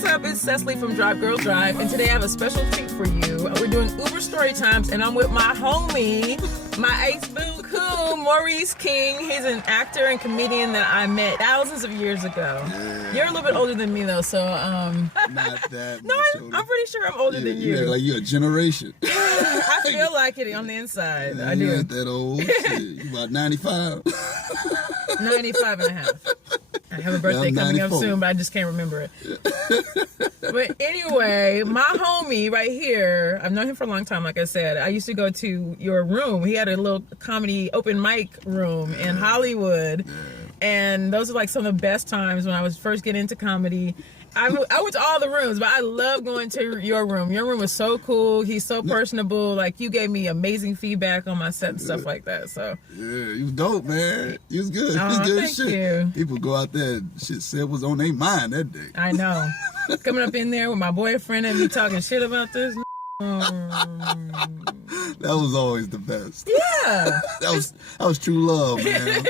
What's up? It's Cecily from Drive Girl Drive, and today I have a special treat for you. We're doing Uber story times, and I'm with my homie, my ex-boo coon, Maurice King. He's an actor and comedian that I met thousands of years ago. Yeah. You're a little bit older than me, though, so Not that. no, I'm pretty sure I'm older than you. Like you're a generation. I feel like it on the inside. Yeah, I you do. ain't that old. Shit, you about 95. 95 and a half. I have a birthday coming up soon, but I just can't remember it. But anyway, my homie right here, I've known him for a long time, like I said. I used to go to your room. He had a little comedy open mic room in Hollywood. And those are like some of the best times when I was first getting into comedy. I went to all the rooms, but I love going to your room. Your room was so cool. He's so personable. Like, you gave me amazing feedback on my set and stuff like that. So Yeah, you was dope, man. You was good. You was oh, good thank shit. you. People go out there and shit said was on their mind that day. I know. Coming up in there with my boyfriend and me talking shit about this. That was always the best. Yeah. That was true love, man.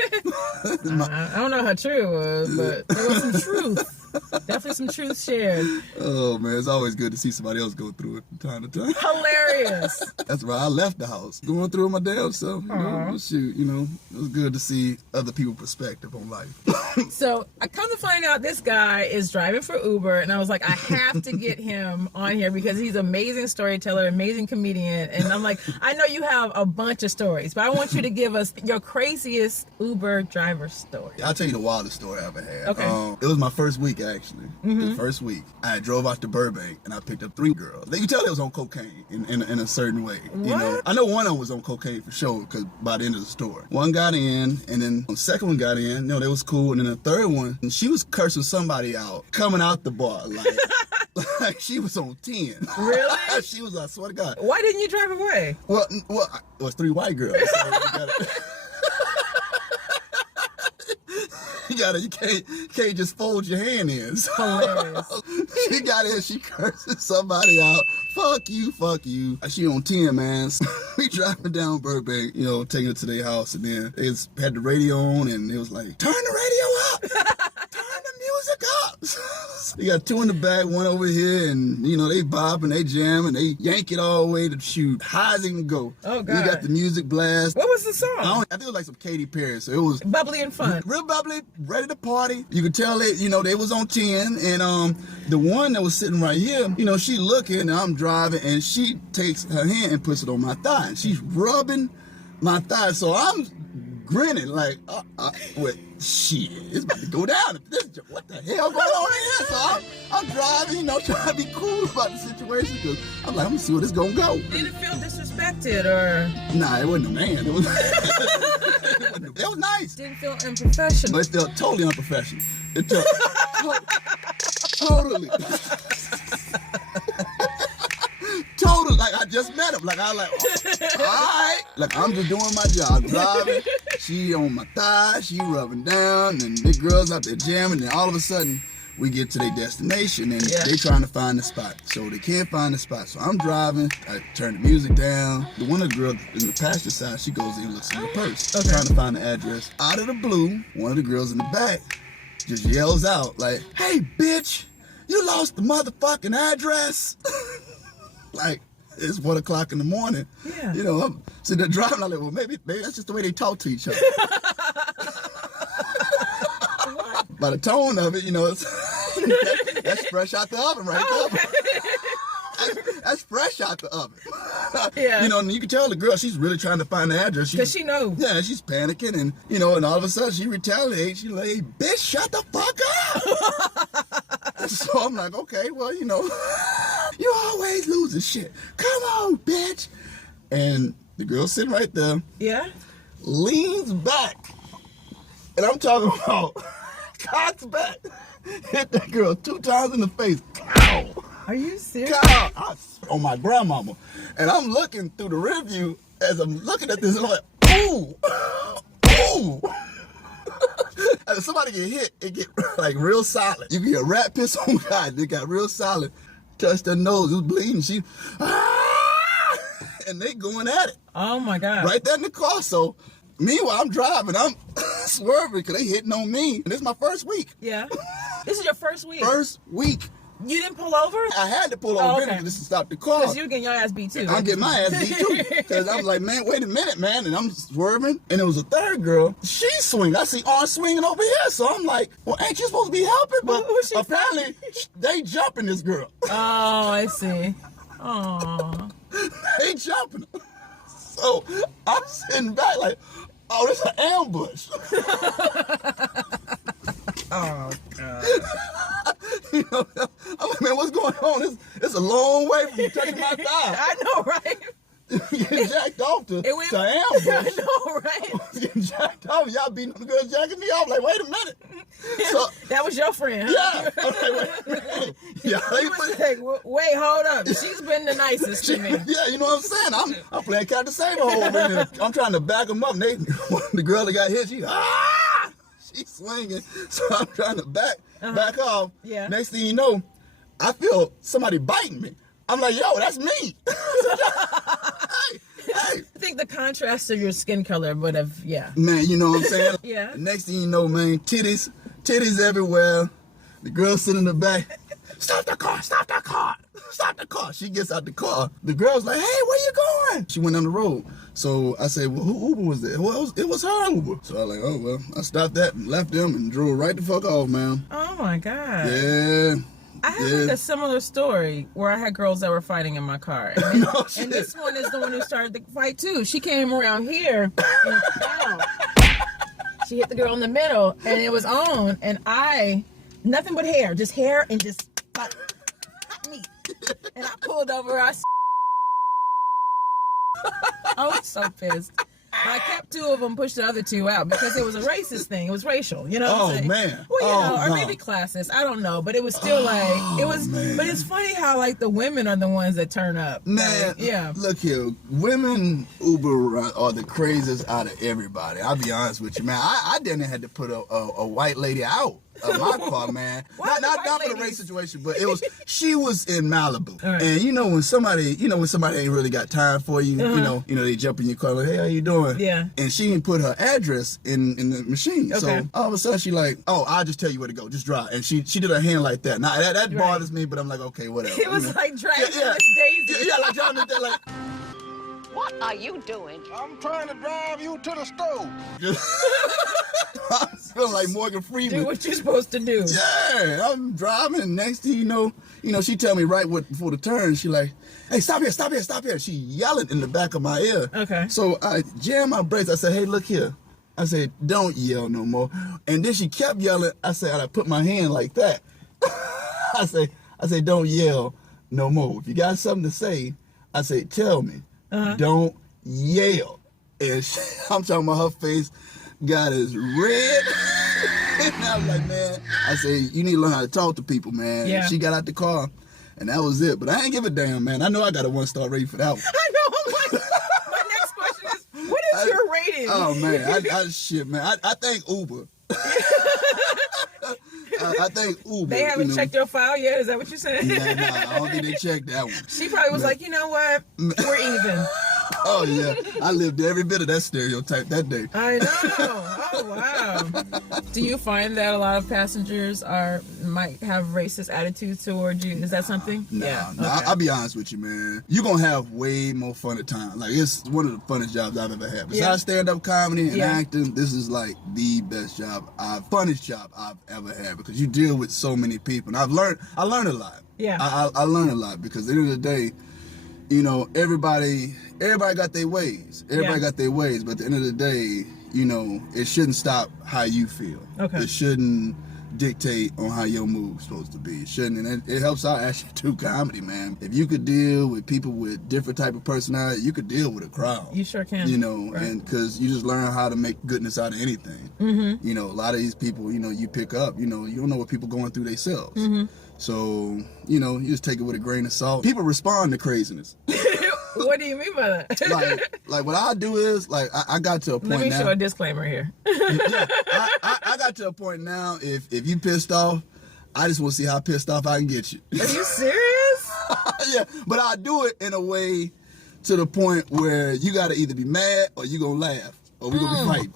I don't know how true it was, but there was some truth. Definitely some truth shared. Oh man, it's always good to see somebody else go through it from time to time. Hilarious. That's why I left the house, going through it my damn self. You know, shoot, you know, it was good to see other people's perspective on life. So I come to find out this guy is driving for Uber, and I was like, I have to get him on here because he's an amazing storyteller, amazing comedian. And I'm like, I know you have a bunch of stories, but I want you to give us your craziest Uber driver story. I'll tell you the wildest story I ever had. Okay. It was my first week, actually. The first week. I drove out to Burbank, and I picked up 3 girls. You can tell they was on cocaine in a certain way. You know? What? I know one of them was on cocaine for sure, because by the end of the story. One got in, and then the second one got in. You know, they was cool. And then the third one, she was cursing somebody out, coming out the bar, like she was on 10. Really? She was, I swear to God. Why didn't you drive away? Well, it was 3 white girls. So you can't just fold your hand in. So, Hilarious. she got in, she cursing somebody out. Fuck you. She on 10, man. So we driving down Burbank, you know, taking her to their house, and then they had the radio on, and it was like, turn the radio up. Turn the music up. You got 2 in the back, 1 over here, and you know, they bopping, they jamming, they yank it all the way to shoot high as it can go. Oh, God. You got the music blast. What was the song? I think it was like some Katy Perry, so it was Bubbly and fun. real bubbly, ready to party. You could tell they, you know, they was on 10, and the one that was sitting right here, you know, she looking, and I'm driving, and she takes her hand and puts it on my thigh, and she's rubbing my thigh, so I'm grinning like, what? Shit, it's about to go down. What the hell going on in here? So I'm driving, you know, trying to be cool about the situation, because I'm like, I'm gonna see where this gonna go. Did it feel disrespected or? Nah, it wasn't a man. It was. It was nice. Didn't feel unprofessional. But it felt totally unprofessional. It felt totally. Totally, like I just met him. Like I was like, all right. Like I'm just doing my job, driving. She on my thigh, she rubbing down, and big girls out there jamming. And all of a sudden, we get to their destination, and they trying to find the spot. So they can't find the spot. So I'm driving. I turn the music down. One of the girls in the passenger side, she goes in and looks in her purse, trying to find the address. Out of the blue, one of the girls in the back just yells out like, "Hey, bitch, you lost the motherfucking address." Like, it's 1 o'clock in the morning. Yeah. You know, I'm sitting there driving. I'm like, well, maybe that's just the way they talk to each other. By the tone of it, you know, it's, that's fresh out the oven right there. That's fresh out the oven. Yeah. You know, and you can tell the girl, she's really trying to find the address. Because she knows. Yeah, she's panicking, and, you know, and all of a sudden she retaliates. She's like, hey, bitch, shut the fuck up. So I'm like, okay, well, you know, you always losing shit. Come on, bitch. And the girl sitting right there. Yeah? Leans back. And I'm talking about cocks back. Hit that girl 2 times in the face. Ow. Are you serious? God, on my grandmama. And I'm looking through the rear view as I'm looking at this, and I'm like, ooh. Ooh. And if somebody get hit, it get like real solid. You can get a rat piss on God. They got real solid. Touched her nose, it was bleeding. She, and they going at it. Oh my God. Right there in the car. So meanwhile, I'm driving. I'm swerving because they hitting on me. And this is my first week. Yeah. This is your first week. First week You didn't pull over? I had to pull over just to stop the car. Because you were getting your ass beat too. I'm getting my ass beat too. Because I'm like, man, wait a minute, man. And I'm swerving. And it was a third girl. She's swinging. I see arms swinging over here. So I'm like, well, ain't you supposed to be helping? But apparently, they jumping this girl. Oh, I see. Oh. They jumping. So I'm sitting back like, oh, this is an ambush. Oh, God. You know, I'm like, man, what's going on? It's a long way from touching my thigh. I know, right? Getting jacked off to ambush. I know, right? Getting jacked off. Y'all beating the girl jacking me off. Like, wait a minute. So, that was your friend, huh? Yeah. I was like, wait a minute. Yeah, he was like, wait, hold up. She's been the nicest to me. Yeah, you know what I'm saying? I'm playing Captain Save-A-Hole over there. I'm trying to back him up. And the girl that got hit, she's swinging. So I'm trying to back off. Yeah. Next thing you know, I feel somebody biting me. I'm like, yo, that's me. Hey. I think the contrast of your skin color would have, Man, you know what I'm saying? Yeah. Next thing you know, man, titties everywhere. The girl sitting in the back. Stop the car, stop the car, stop the car. She gets out the car. The girl's like, hey, where you going? She went on the road. So I said, well, who Uber was that? Well, it was her Uber. So I was like, oh, well, I stopped that and left them and drove right the fuck off, man. Oh, my God. Yeah. I had like a similar story where I had girls that were fighting in my car. And, and this one is the one who started the fight too. She came around here and she hit the girl in the middle and it was on. And nothing but hair, just hair and just me. And I pulled over. I was so pissed. I kept two of them, pushed the other two out because it was a racist thing. It was racial, you know what I'm saying? Man. Well, or maybe classist. I don't know, but it was still man. But it's funny how like the women are the ones that turn up. Man, like, yeah. Look here, women Uber are the craziest out of everybody. I'll be honest with you, man. I didn't have to put a white lady out of my car, man. Not for the race situation, but she was in Malibu. Right. And you know when somebody ain't really got time for you, you know they jump in your car like, hey, how you doing? Yeah. And she didn't put her address in the machine. Okay. So all of a sudden she like, oh, I'll just tell you where to go. Just drive. And she did her hand like that. Now that bothers me, but I'm like, okay, whatever. It was like driving Miss Daisy. Yeah, like driving that like. What are you doing? I'm trying to drive you to the stove. I feel like Morgan Freeman. Do what you're supposed to do. Yeah, I'm driving, and next thing you know, she tell me right before the turn, she like, hey, stop here, stop here, stop here. She yelling in the back of my ear. Okay. So I jam my brakes. I said, hey, look here. I said, don't yell no more. And then she kept yelling. I said, I put my hand like that. I say, don't yell no more. If you got something to say, I say, tell me. Don't yell. And I'm talking about her face got as red. And I was like, man, I say, you need to learn how to talk to people, man. Yeah. And she got out the car, and that was it. But I ain't give a damn, man. I know I got a 1-star rating for that one. I know. I'm like, my next question is, what is your rating? Oh, man. Shit, man. I thank Uber. I think Uber. They haven't checked your file yet? Is that what you're saying? Nah, I don't think they checked that one. She probably was like, you know what? We're even. Oh, yeah. I lived every bit of that stereotype that day. I know. Oh, wow. Do you find that a lot of passengers might have racist attitudes towards you? Is that something? Nah, yeah. Nah. Okay. I'll be honest with you, man. You're going to have way more fun at times. Like, it's one of the funnest jobs I've ever had. Besides stand-up comedy and acting, this is like the best funnest job I've ever had because you deal with so many people. And I learned a lot. Yeah. I learned a lot because at the end of the day, you know, everybody got their ways. Everybody got their ways, but at the end of the day, you know, it shouldn't stop how you feel. Okay. It shouldn't dictate on how your mood's supposed to be. It shouldn't, and it helps out actually do comedy, man. If you could deal with people with different type of personality, you could deal with a crowd. You sure can. You know, right. and because you just learn how to make goodness out of anything. Mm-hmm. You know, a lot of these people, you know, you pick up, you know, you don't know what people going through themselves. Mm-hmm. So, you know, you just take it with a grain of salt. People respond to craziness. What do you mean by that? like what I do is, like, I got to a point now. Let me show a disclaimer here. Yeah, I got to a point now, if you pissed off, I just want to see how pissed off I can get you. Are you serious? Yeah, but I do it in a way to the point where you got to either be mad or you going to laugh or we're going to be fighting.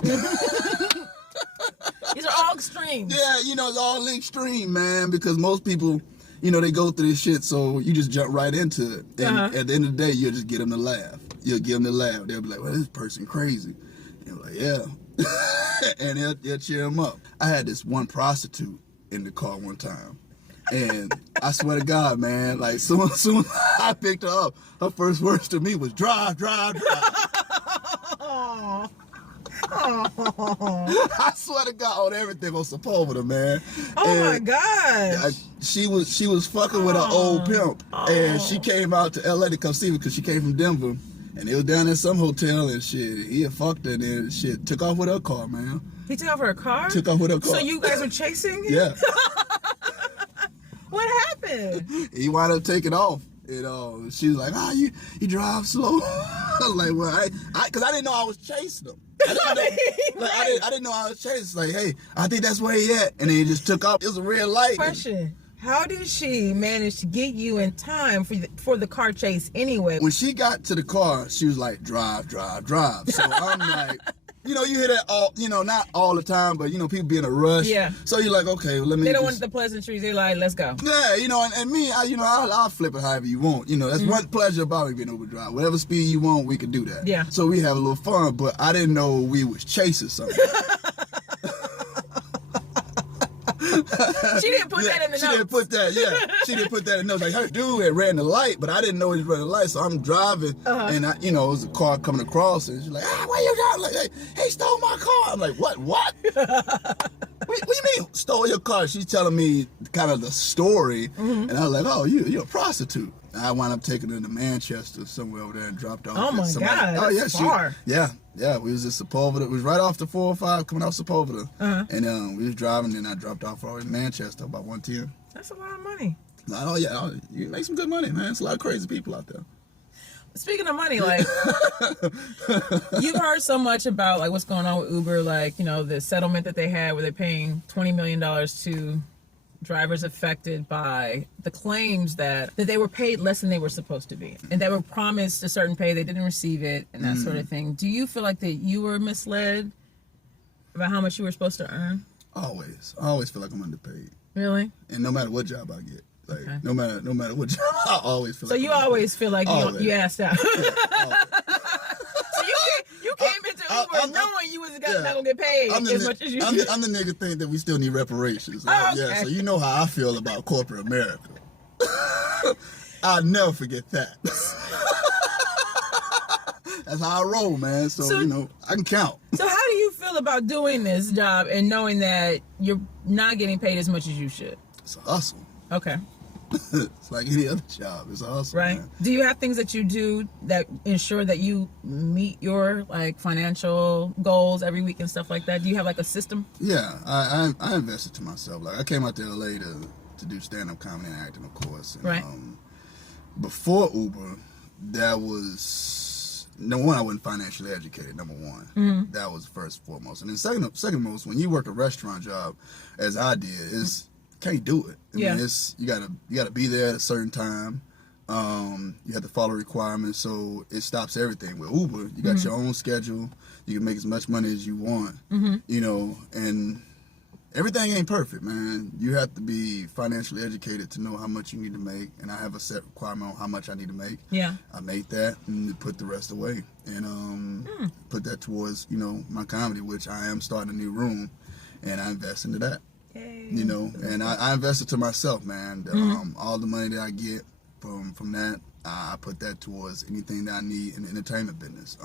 These are all extremes. Yeah, you know, it's all extreme, man, because most people, you know, they go through this shit, so you just jump right into it. And at the end of the day, you'll just get them to laugh. You'll give them to laugh. They'll be like, well, this person crazy. And you're like, yeah. And they'll cheer them up. I had this one prostitute in the car one time. And I swear to God, man, like, soon as I picked her up, her first words to me was, drive, drive, drive. I swear to God on everything on Sepulveda, man. My gosh. She was fucking with an old pimp, and she came out to LA to come see me because she came from Denver, and they was down in some hotel and shit. He had fucked her and then shit. Took off with her car, man. He took off her car? Took off with her car. So you guys were chasing him? Yeah. What happened? He wound up taking off. And she was like, you drive slow. I was like, well, because I didn't know I was chasing him. I didn't know I was chasing. It's like, hey, I think that's where he at. And then he just took off. It was a red light. Question. How did she manage to get you in time for the car chase anyway? When she got to the car, she was like, drive, drive, drive. So I'm like, you know, you hear that all, you know, not all the time, but, you know, people be in a rush. Yeah. So you're like, okay, well, let me They don't want the pleasantries. They're like, let's go. Yeah, you know, and me, I'll flip it however you want. You know, that's one pleasure about me being Uber driver. Whatever speed you want, we can do that. Yeah. So we have a little fun, but I didn't know we was chasing something. She didn't put that in the notes. She didn't put that, She didn't put that in the notes. Like, her dude had ran the light, but I didn't know he was running the light, so I'm driving, and it was a car coming across, and she's like, where you driving? Like, hey, he stole my car. I'm like, what? What do you mean, stole your car? She's telling me kind of the story, and I was like, oh, you're a prostitute. And I wound up taking her to Manchester, somewhere over there, and dropped off. Oh, my God, that's far. Yeah, we was at Sepulveda. It was right off the 405 coming off Sepulveda. And we was driving, and I dropped off all in Manchester about 110. That's a lot of money. Oh, yeah, you make some good money, man. It's a lot of crazy people out there. Speaking of money, like, you've heard so much about, like, what's going on with Uber, like, you know, the settlement that they had where they're paying $20 million to drivers affected by the claims that they were paid less than they were supposed to be, and they were promised a certain pay, they didn't receive it, and that sort of thing. Do you feel like that you were misled about how much you were supposed to earn? Always. I always feel like I'm underpaid. Really? And no matter what job I get. Like, no matter what job, I always feel like I'm always feel like you asked out. Yeah, So you came into Uber knowing you was not going to get paid as much as you should. I'm the nigga think that we still need reparations. Oh, okay. Yeah, so you know how I feel about corporate America. I'll never forget that. That's how I roll, man. So, you know, I can count. So how do you feel about doing this job and knowing that you're not getting paid as much as you should? It's a hustle. Okay. It's like any other job. It's a hustle, right? Man. Do you have things that you do that ensure that you meet your, like, financial goals every week and stuff like that? Do you have, like, a system? Yeah, I invested to myself. Like, I came out to LA to do stand-up comedy and acting, of course. And, right. Before Uber, that was, number one, I wasn't financially educated, number one. Mm-hmm. That was first and foremost. And then second most, when you work a restaurant job, as I did, can't do it. I mean, you gotta be there at a certain time. You have to follow requirements, so it stops everything. With Uber, you got your own schedule. You can make as much money as you want. You know, and everything ain't perfect, man. You have to be financially educated to know how much you need to make, and I have a set requirement on how much I need to make. Yeah, I make that and put the rest away, and put that towards, you know, my comedy, which I am starting a new room, and I invest into that. You know, and I invested to myself, man. All the money that I get from that, I put that towards anything that I need in the entertainment business.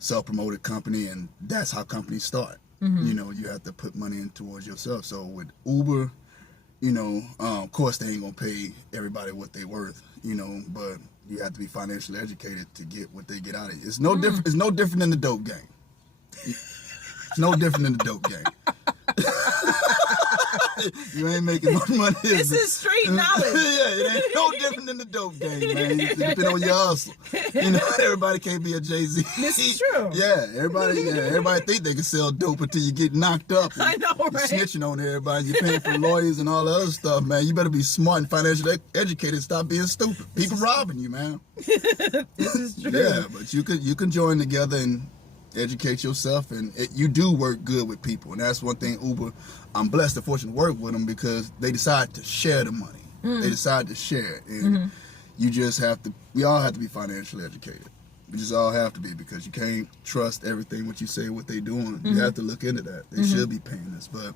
Self-promoted company, and that's how companies start. You know, you have to put money in towards yourself. So with Uber, you know, of course they ain't gonna pay everybody what they worth, you know, but you have to be financially educated to get what they get out of it. It's no different. It's no different than the dope game. It's no different than the dope game. You ain't making no money. This is street knowledge. It ain't no different than the dope game, man. It depends on your hustle. You know, everybody can't be a Jay-Z. This is true. Everybody think they can sell dope until you get knocked up. I know, right? You're snitching on everybody. You're paying for lawyers and all the other stuff, man. You better be smart and financially educated. Stop being stupid. People robbing you, man. This is true. Yeah, but you can join together and educate yourself, and you do work good with people, and that's one thing Uber, I'm blessed and fortunate to work with them because they decide to share the money. They decide to share it. And you just have to, we all have to be financially educated. We just all have to be, because you can't trust everything what you say, what they doing. You have to look into that. They should be paying us. But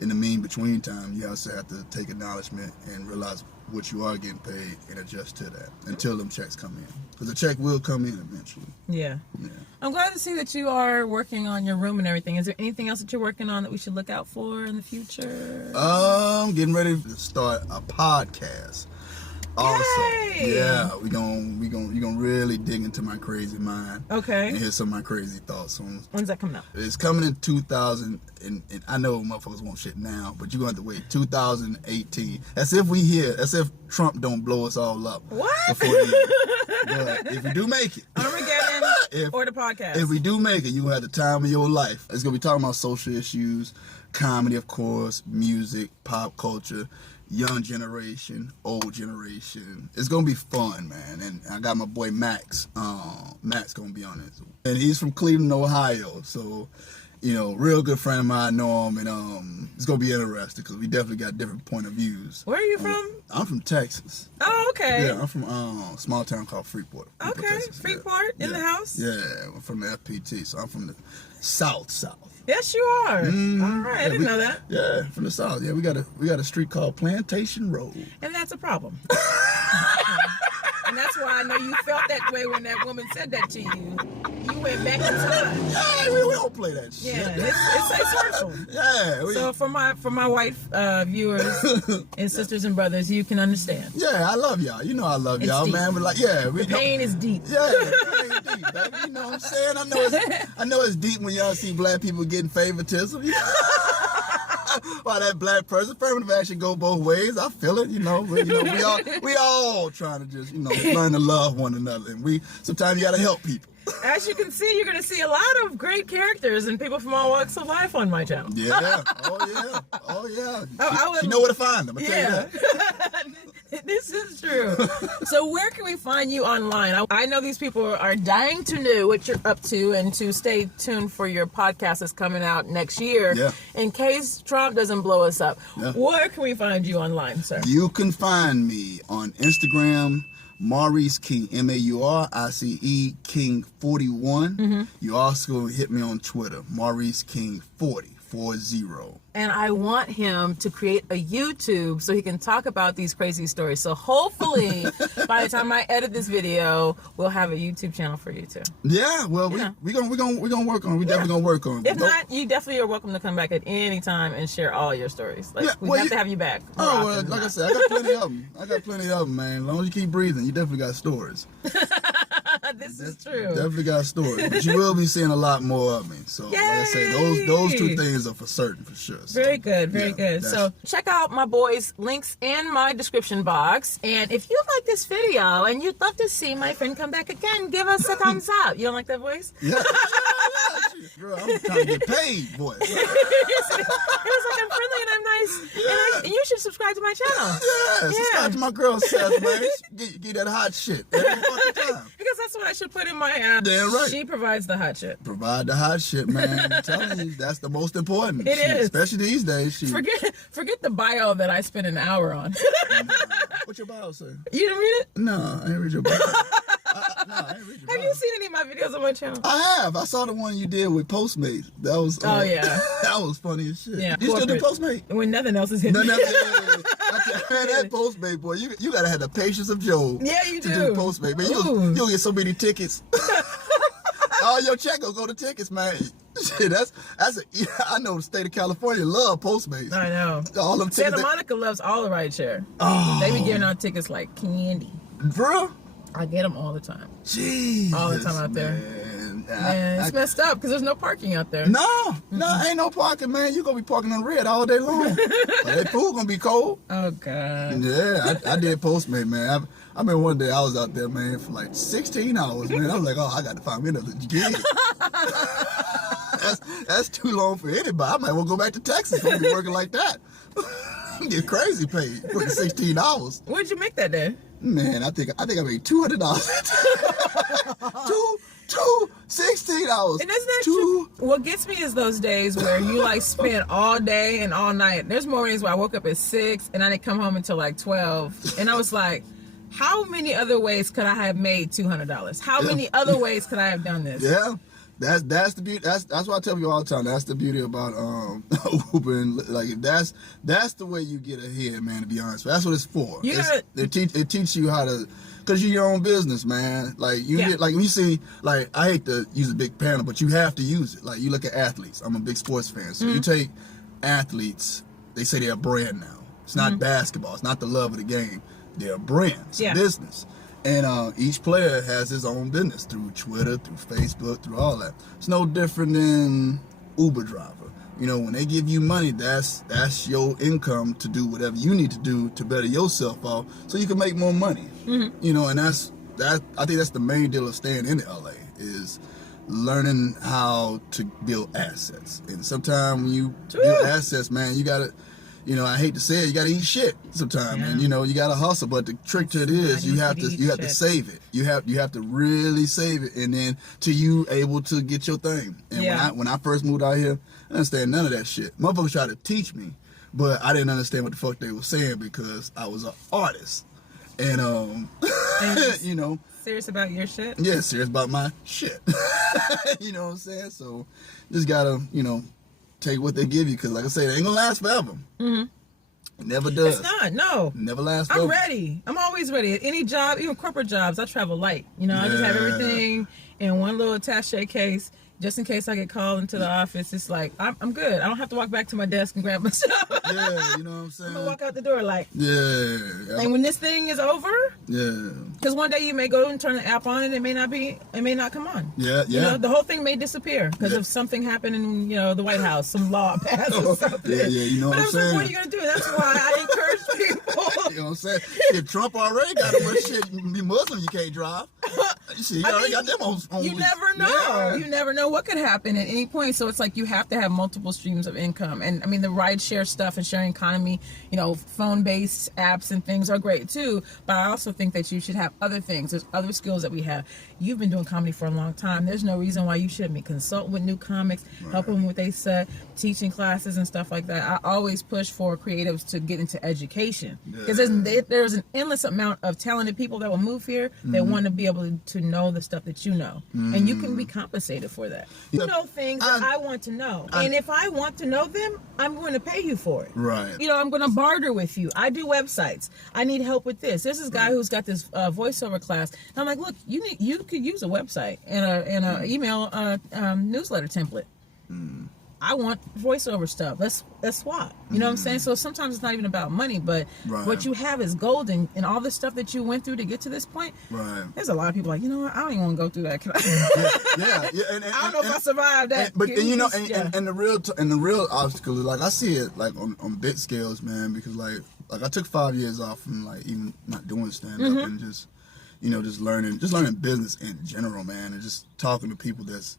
in the between time, you also have to take acknowledgement and realize what you are getting paid and adjust to that until them checks come in. Because the check will come in eventually. Yeah. I'm glad to see that you are working on your room and everything. Is there anything else that you're working on that we should look out for in the future? Getting ready to start a podcast. Also, Yay! yeah, we gonna really dig into my crazy mind. Okay. And hear some of my crazy thoughts on. When's that coming out? It's coming in 2000, and I know motherfuckers want shit now, but you're gonna have to wait 2018. As if Trump don't blow us all up. What? Before the end. But if we do make it, Armageddon or the podcast. if we do make it, you're gonna have the time of your life. It's gonna be talking about social issues, comedy, of course, music, pop culture, young generation, old generation. It's gonna be fun, man. And I got my boy Max. Max gonna be on it, and he's from Cleveland, Ohio. So, real good friend of mine. I know him, and it's gonna be interesting because we definitely got different point of views. Where are you from? I'm from Texas. Oh, okay. Yeah, I'm from a small town called Freeport. Okay, Texas. Freeport in the house? Yeah, I'm from the FPT, so I'm from the South. Yes, you are. All right, I didn't know that. Yeah, from the South. Yeah, we got a street called Plantation Road. And that's a problem. And that's why I know you felt that way when that woman said that to you. You went back in time. Hey, we don't play that shit. Yeah, it's hurtful. Yeah. So for my white viewers and sisters and brothers, you can understand. Yeah, I love y'all. You know I love y'all, deep. man. But The pain is deep. Yeah, the pain is deep, baby. You know what I'm saying? I know it's deep when y'all see black people getting favoritism. Why that black person, affirmative action go both ways. I feel it, we all trying to just, learn to love one another, and sometimes you gotta help people. As you can see, you're going to see a lot of great characters and people from all walks of life on my channel. Yeah. Oh yeah. You know where to find them. I tell you that. This is true. So where can we find you online? I know these people are dying to know what you're up to and to stay tuned for your podcast that's coming out next year. Yeah. In case Trump doesn't blow us up. Yeah. Where can we find you online, sir? You can find me on Instagram, Maurice King, Maurice King 41. You also hit me on Twitter, Maurice King 40. And I want him to create a YouTube so he can talk about these crazy stories. So hopefully, by the time I edit this video, we'll have a YouTube channel for you too. Yeah, well, we're gonna work on it. We definitely gonna work on it. If not, you definitely are welcome to come back at any time and share all your stories. We have to have you back. Oh, well, like I said, I got plenty of them. Man. As long as you keep breathing, you definitely got stories. This is true. Definitely got stories, but you will be seeing a lot more of me. So, like I said, those two things are for certain, for sure. So, very good. So check out my boys' links in my description box. And if you like this video and you'd love to see my friend come back again, give us a thumbs up. You don't like that voice? Yeah. Girl, I'm trying to get paid, boy. It was like I'm friendly and I'm nice. And you should subscribe to my channel. Yeah, subscribe to my girl, Seth, man. Get that hot shit every fucking time. Because that's what I should put in my app. Damn right. She provides the hot shit. Provide the hot shit, man. I'm telling you, that's the most important. It is. Especially these days. Forget the bio that I spent an hour on. What's your bio say? You didn't read it? No, I didn't read your bio. I ain't read your bio. Have you seen any of my videos on my channel? I have. I saw the one you did with Postmates. That was oh yeah. That was funny as shit. Yeah. You still do Postmates? When nothing else is hitting. Man, that Postmate, boy, you gotta have the patience of Job. Yeah, you to do. Postmate, man. You'll get so many tickets. All your check will go to tickets, man. Shit, I know the state of California love Postmates. I know. All them tickets. Santa Monica loves all the ride share. Oh. They be giving out tickets like candy. Bro? I get them all the time. Jeez. All the time out there. Man, it's messed up because there's no parking out there. No, ain't no parking, man. You gonna be parking on red all day long. But that food gonna be cold. Oh God. Yeah, I did Postmate, man. I remember one day I was out there, man, for like 16 hours, man. I was like, oh, I got to find me another gig. That's too long for anybody. I might well go back to Texas. I'll be working like that. Get crazy paid for 16 hours. What'd you make that day? Man, I think I made $200. $16. And isn't that true? What gets me is those days where you like spend all day and all night. There's mornings where I woke up at 6 and I didn't come home until like 12. And I was like, how many other ways could I have made $200? How many other ways could I have done this? Yeah. That's the beauty. That's what I tell people all the time. That's the beauty about Uber, and like that's the way you get ahead, man. To be honest, that's what it's for. It teach you how to, cause you're your own business, man. Like you get, like when you see, like I hate to use a big panel, but you have to use it. Like you look at athletes. I'm a big sports fan, so you take athletes. They say they're a brand now. It's not basketball. It's not the love of the game. They're a brand. It's a business. And each player has his own business through Twitter, through Facebook, through all that. It's no different than Uber driver. You know, when they give you money, that's your income to do whatever you need to do to better yourself off so you can make more money. You know, and I think that's the main deal of staying in LA is learning how to build assets. And sometimes when you build assets, man, you gotta, you know, I hate to say it, you gotta eat shit sometimes, and you know, you gotta hustle. But the trick to it is you have to save it. You have to really save it, and then till you able to get your thing. And when I first moved out here, I didn't understand none of that shit. Motherfuckers tried to teach me, but I didn't understand what the fuck they were saying because I was an artist, and you know, serious about your shit. Yeah, serious about my shit. You know what I'm saying? So just gotta, you know, take what they give you, because like I say, it ain't gonna last forever. It never does. It's not, no. Never lasts forever. I'm ready. I'm always ready. At any job, even corporate jobs, I travel light. You know, I just have everything in one little attaché case, just in case I get called into the office. It's like, I'm good. I don't have to walk back to my desk and grab my stuff. Yeah, you know what I'm saying? I'm gonna walk out the door like, yeah. And when this thing is over, because one day you may go and turn the app on and it may not come on. Yeah. You know, the whole thing may disappear because of something happened in, you know, the White House, some law passed or something. Yeah, you know what I'm saying? Like, what are you gonna do? That's why I encourage people. You know what I'm saying? If Trump already got a much shit, be Muslim, you can't drive. You already got them on you never know. Yeah. You never know what could happen at any point. So it's like you have to have multiple streams of income. And I mean, the rideshare stuff and sharing economy, you know, phone-based apps and things are great too. But I also think that you should have other things. There's other skills that we have. You've been doing comedy for a long time. There's no reason why you shouldn't be consulting with new comics, helping them with their set, teaching classes and stuff like that. I always push for creatives to get into education because there's an endless amount of talented people that will move here that want to be able to know the stuff that you know, and you can be compensated for that. You know things that I want to know, and if I want to know them, I'm going to pay you for it. Right. You know, I'm going to barter with you. I do websites. I need help with this. There's this guy who's got this voiceover class. And I'm like, look, you could use a website and a email newsletter template. I want voiceover stuff. Let's swap. You know what I'm saying? So sometimes it's not even about money, but what you have is gold, and all the stuff that you went through to get to this point. Right. There's a lot of people like, you know what? I don't even want to go through that. Can I? And I don't know if I survived that. But you know, and the real obstacle is, like, I see it like on big scales, man. Because like I took 5 years off from like even not doing stand up and just, you know, just learning business in general, man, and just talking to people that's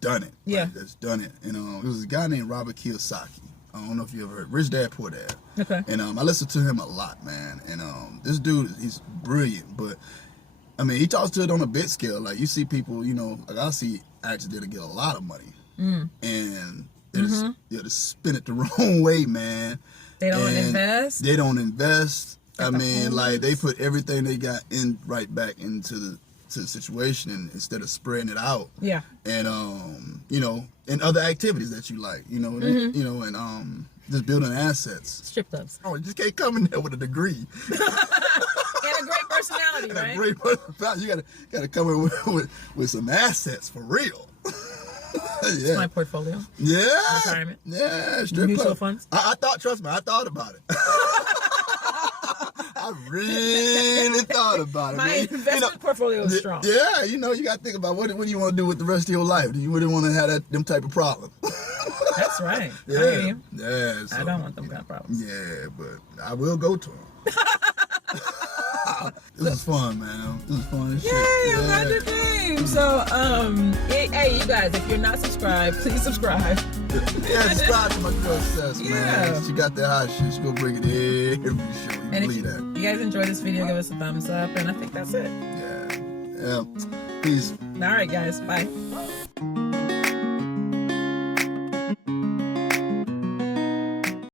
done it. Yeah. Like, that's done it. And there was a guy named Robert Kiyosaki. I don't know if you ever heard. Rich Dad, Poor Dad. Okay. And I listen to him a lot, man. And this dude, he's brilliant. But, I mean, he talks to it on a big scale. Like, you see people, you know, like I see actors that get a lot of money. And they just spend it the wrong way, man. They don't invest. They don't invest. I mean, like, they put everything they got right back into the situation, and instead of spreading it out, and you know, and other activities that you like, you know, you know, and just building assets. Strip clubs. Oh, you just can't come in there with a degree and a great personality, right? A great personality. You gotta come in with some assets for real. It's my portfolio. Yeah. Retirement. Yeah. Strip mutual club. funds. I thought. Trust me, I thought about it. I really thought about it. My investment portfolio is strong. Yeah, you know, you got to think about what do you want to do with the rest of your life? Do you really want to have them type of problems? That's right. Yeah. I hear you. Yeah. So, I don't want them kind of problems. Yeah, but I will go to them. This is fun, man. This is fun as shit. Yay, I'm glad you came. So, hey, you guys, if you're not subscribed, please subscribe. Yeah, subscribe to my girl Sess, man. She got that hot shit. She gonna bring it every show. You and believe if that. you guys enjoy this video, give us a thumbs up, and I think that's it. Yeah. Peace. All right, guys. Bye.